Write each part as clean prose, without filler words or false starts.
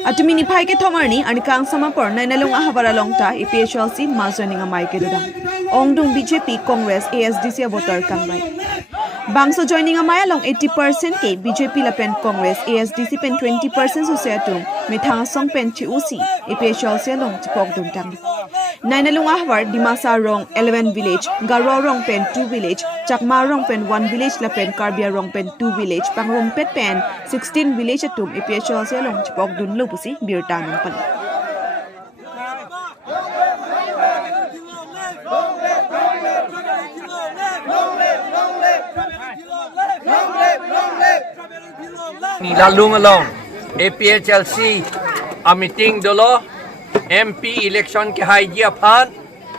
Atumi ni pai ke thomarni ani kang samapor Nilalung ahawar alongta APHLC majoining amai ke dudang. Ongdung BJP Congress ASDC voter kangbai. Bangso joining amai along 80% ke BJP lapen Congress ASDC pen 20% suseatum mithang song pen chiusi APHLC along chepok duntanglo. Nilalung ahawar Dimasa Rong 11 village, Garo Rong pen 2 village, Chakma Rong pen 1 village lapen Karbi Rong pen 2 village, pangrumpet pen 16 village atum APHLC along chepok dunlo pusi birta ng pali. Nilalung along APHLC a meeting dolo MP election ke haji aphan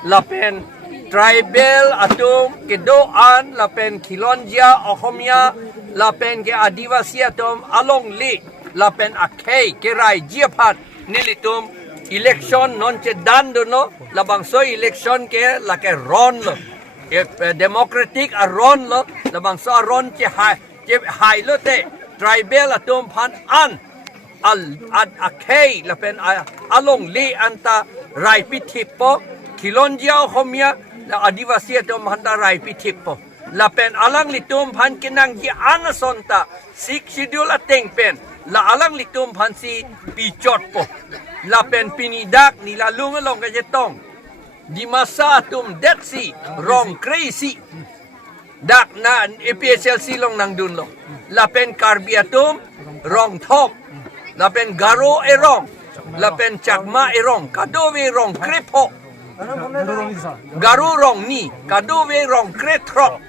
lapen tribal atum kedoan lapen khilonjia Ohomia lapen ke adivasi atum along li lapen akhei ke raji aphan nilitum election non che dan dono labang so election ke lake ron lo democratic a ron lo labang so ron che hai lo te tribal atum phan an al akhei lapen along li anta rai pithipo khilonjia Ohomia la adivasi atum hanta rai pithipo lapen alang litum phan kinang ji anasonta sik schedule ateng pen la alang litum phan si pichot po lapen pinidak Nilalung along ka jetong Dimasa atum deksi rong crazy dak na APHLC long nang dun lo lapen Karbi atum rong thok lapen Garo erong lapen Chakma erong kadove rong krepo Garo rong ni kadove rong kretrok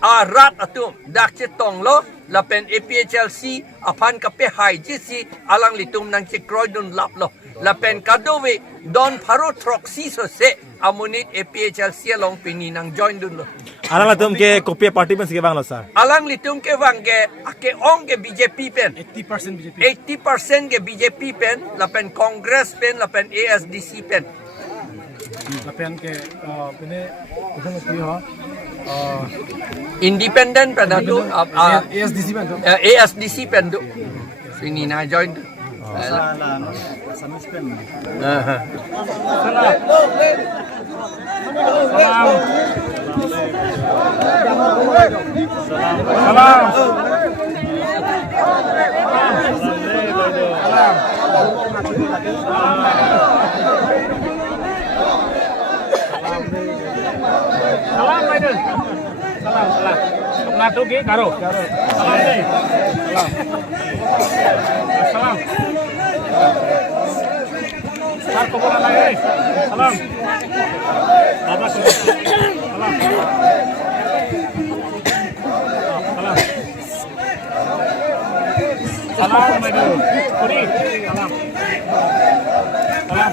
arat atum dak chetong lo lapen APHLC apan kape haiji alang litum nang chikroy dun lap lo lapen kadove don pharo troxi so se amunit APHLC along pini nang join dun lo alang litum ke kopia party pen sige bang lo sir alang litum ke wangge ake ong ke BJP pen 80% ke BJP pen lapen Congress pen lapen ASDC pen lapen ke pene uthang ki ho independent pen adu ASDC pen ASDC pen du sini na join du salam Biden salam natu ke Garo salam deh salam sar kubur alai salam baba salam salam salam Biden kuri salam salam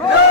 Hey!